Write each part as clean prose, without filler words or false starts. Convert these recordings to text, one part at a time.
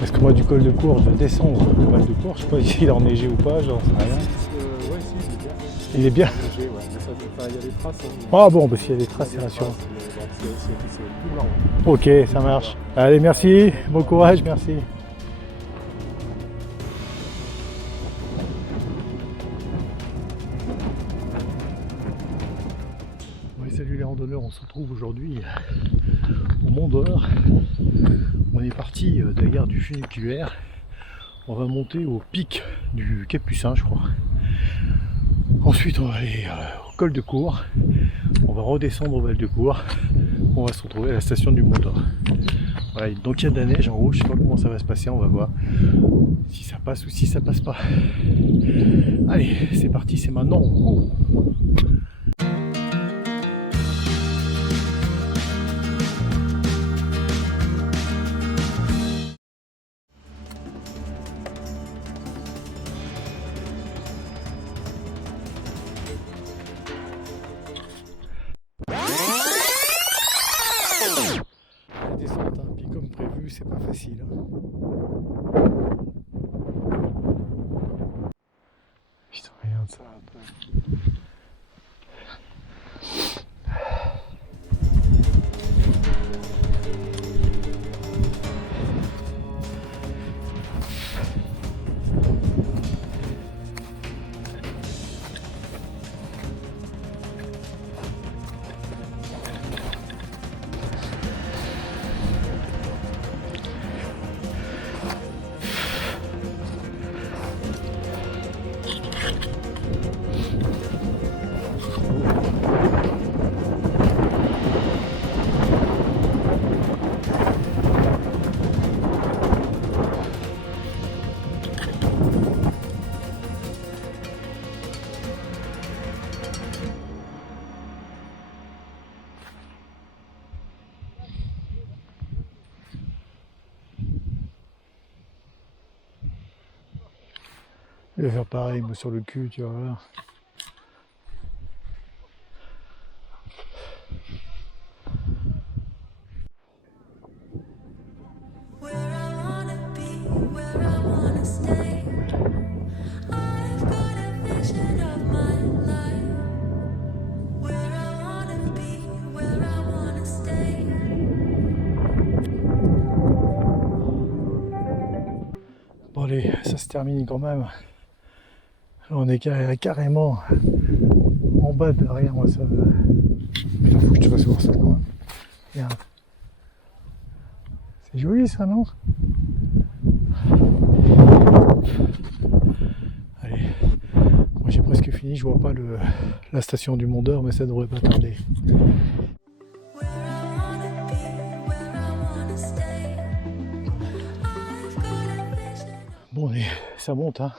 Parce que moi du col de cour, je descends au Val de Cour, je sais pas s'il a enneigé ou pas, j'en sais rien. Ouais, si, il est bien. Il est bien. Léger, ouais. Mais ça, il y a des traces. Hein. Ah bon, bah s'il y a des traces, c'est rassurant. C'est plus blanc. Ok, ça marche. Allez, merci, bon courage, merci. Oui, salut les randonneurs, on se retrouve aujourd'hui au Mont d'Or. On est parti de la gare du funiculaire. On va monter au pic du Capucin, je crois. Ensuite, on va aller au col de Cour. On va redescendre au Val de Cour. On va se retrouver à la station du Mont d'Or. Voilà, donc il y a de la neige en haut, je sais pas comment ça va se passer, on va voir si ça passe ou si ça passe pas. Allez, c'est parti, c'est maintenant. Go. La descente, hein, puis comme prévu, c'est pas facile. Putain, regarde ça un peu. Je vais faire pareil, moi sur le cul, tu vas voir. Bon allez, ça se termine quand même. Là, on est carrément en bas de derrière moi ça. Mais il faut que je te fasse voir ça quand même. Regarde. C'est joli ça, non? Allez, moi j'ai presque fini, je vois pas la station du Mont d'Or, mais ça devrait pas tarder. Bon, ça monte, hein.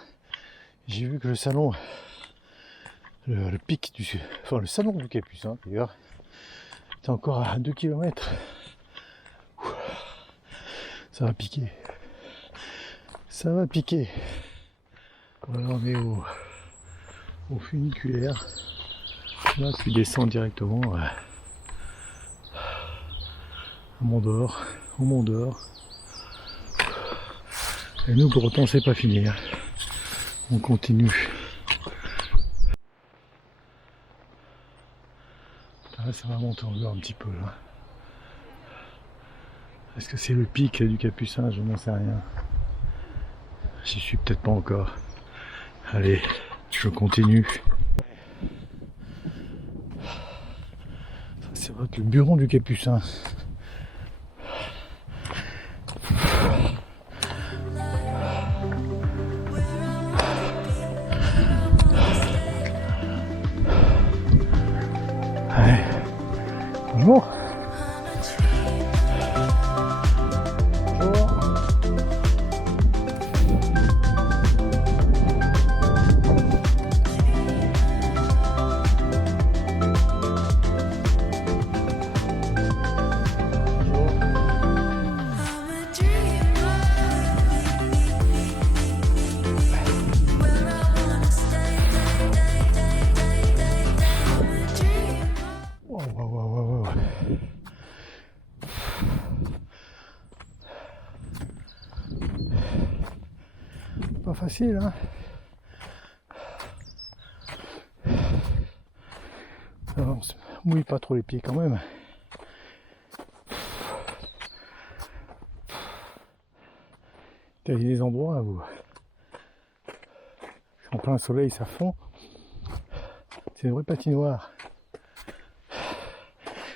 J'ai vu que le salon, le pic enfin le salon du Capucin d'ailleurs, était encore à 2 km. Ça va piquer. Ça va piquer. Voilà, on est au funiculaire. Là, tu descends directement au Mont d'Or, au Mont d'Or. Et nous, pour autant, c'est pas fini. Hein. On continue. Là, ça va monter encore un petit peu là. Est-ce que c'est le pic du Capucin? Je n'en sais rien. J'y suis peut-être pas encore. Allez, je continue. Ça, c'est le bureau du Capucin. Allez. Bonjour. pas facile, hein. Alors, on se mouille pas trop les pieds quand même. Il y a des endroits où je suis en plein soleil, ça fond. C'est une vraie patinoire.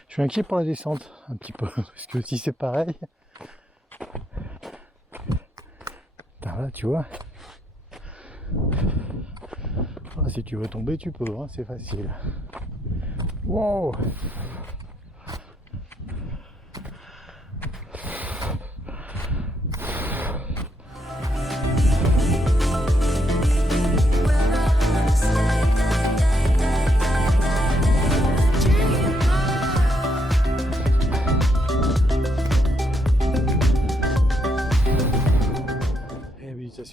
Je suis inquiet pour la descente, un petit peu, parce que si c'est pareil. Là, tu vois. Ah, si tu veux tomber, tu peux, hein, c'est facile. Wow!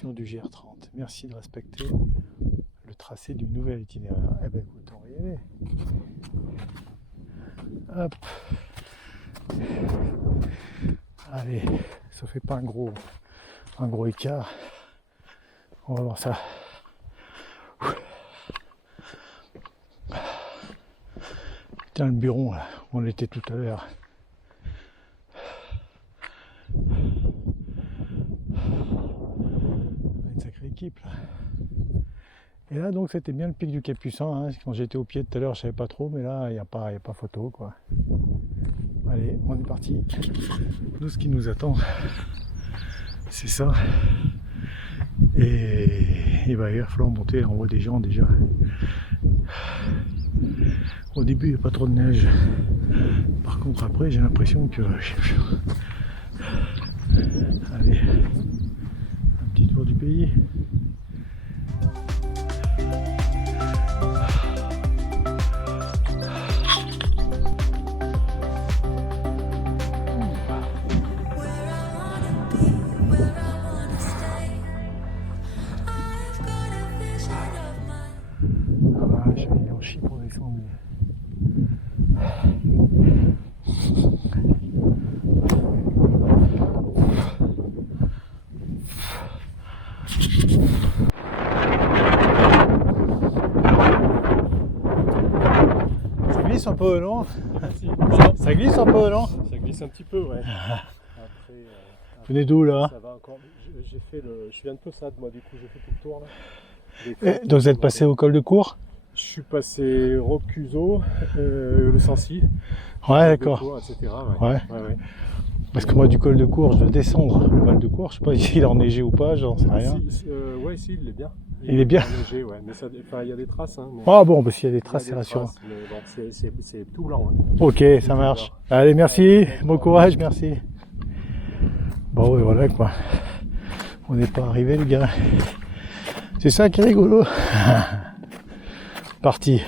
Du GR30. Merci de respecter le tracé du nouvel itinéraire. Eh ben écoute, on va y aller. Hop. Allez, ça fait pas un gros écart. On va voir ça. Tiens, le bureau là, où on était tout à l'heure. Équipe là. Et là donc c'était bien le pic du Capucin, hein. Quand j'étais au pied tout à l'heure je savais pas trop, mais là il n'y a pas photo quoi. Allez, on est parti. Nous, ce qui nous attend c'est ça, et il va falloir monter. On voit des gens déjà. Au début il n'y a pas trop de neige, par contre après j'ai l'impression que allez, un petit tour du pays. Je vais en chier pour descendre. Ça glisse un peu, non? Ça glisse un peu, non? Ça glisse un petit peu, ouais. Après, vous venez d'où là? Ça va encore. Je viens de Possade, moi, du coup, j'ai fait tout le tour là. Donc vous êtes passé au col de Cours? Je suis passé Rocuso, le Sancy. Ouais, d'accord. Etc. Ouais. Parce que moi, du col de Cours, je dois descendre le Val de Cours. Je sais pas s'il a enneigé ou pas, j'en sais rien. Ouais, si, il est bien. Il est bien. Enneigé, ouais. Mais il y a des traces. Hein, mais... Ah bon, bah, s'il y a des traces, c'est rassurant. Mais bon, c'est tout blanc. Hein. Ok, ça marche. Allez, merci. Bon courage, merci. Bon, et voilà quoi. On n'est pas arrivé, les gars. C'est ça qui est rigolo. Parti.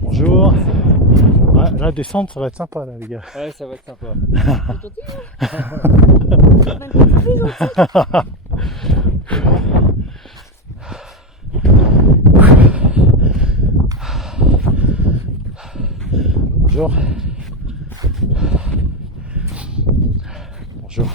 Bonjour. Ouais, la descente, ça va être sympa là, les gars. Ouais, ça va être sympa. Bonjour. Bonjour.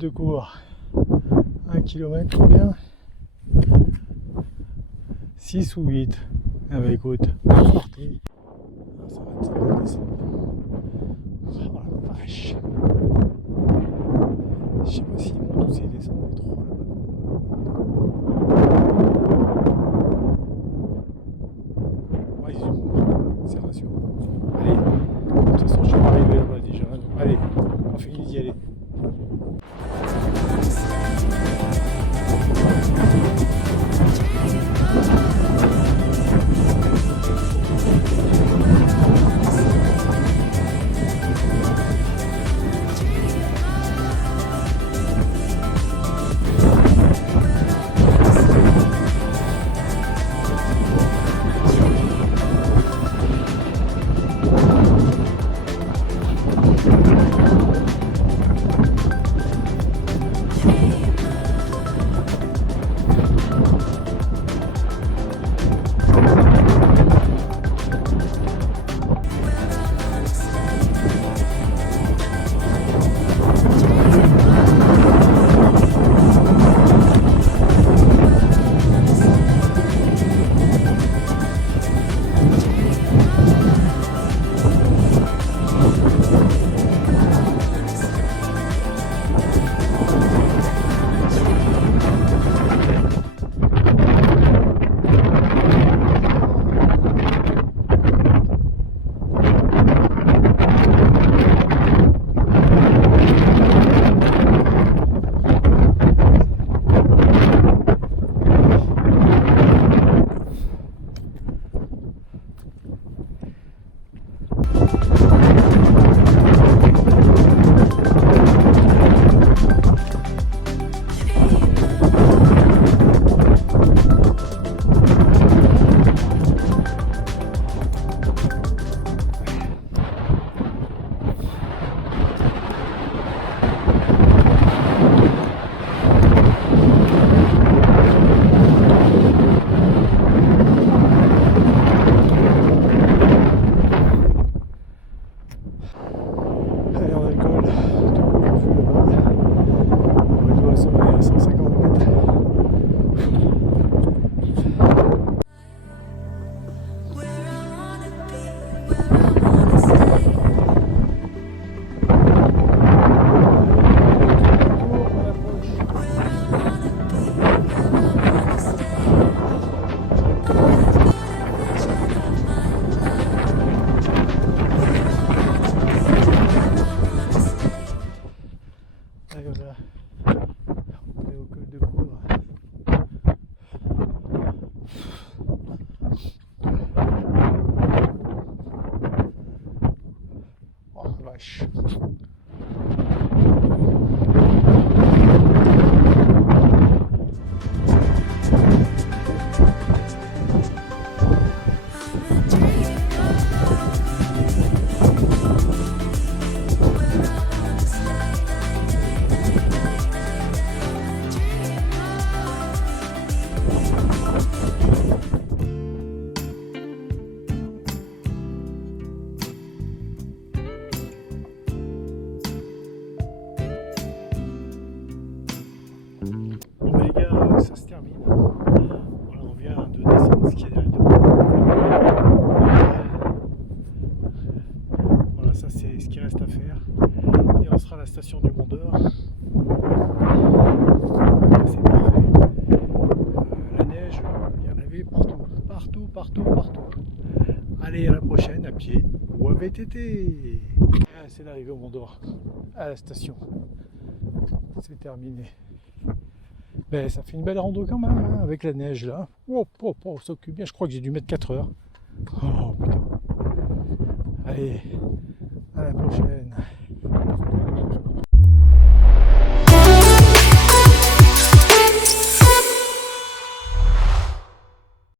de cours. 1 km combien? 6 ou 8? Ah bah écoute, c'est parti. Ça va être descendre. Oh la vache. Je sais pas s'ils montent ou s'ils descendent les trois là-bas. Ouais, ils montent, c'est rassurant. Allez, de toute façon je suis pas arrivé là-bas déjà. Allez, on finit d'y aller. vache. Ça se termine. Voilà, on vient de descendre ce qui est derrière. Voilà, ça c'est ce qui reste à faire. Et on sera à la station du Mont d'Or. C'est parfait. La neige, il y en avait partout. Allez, à la prochaine, à pied ou à VTT. Ah, c'est l'arrivée au Mont d'Or, à la station. C'est terminé. Ben, ça fait une belle rando quand même, hein, avec la neige là. Oh, on s'occupe bien, je crois que j'ai dû mettre 4 heures. Oh putain. Allez, à la prochaine.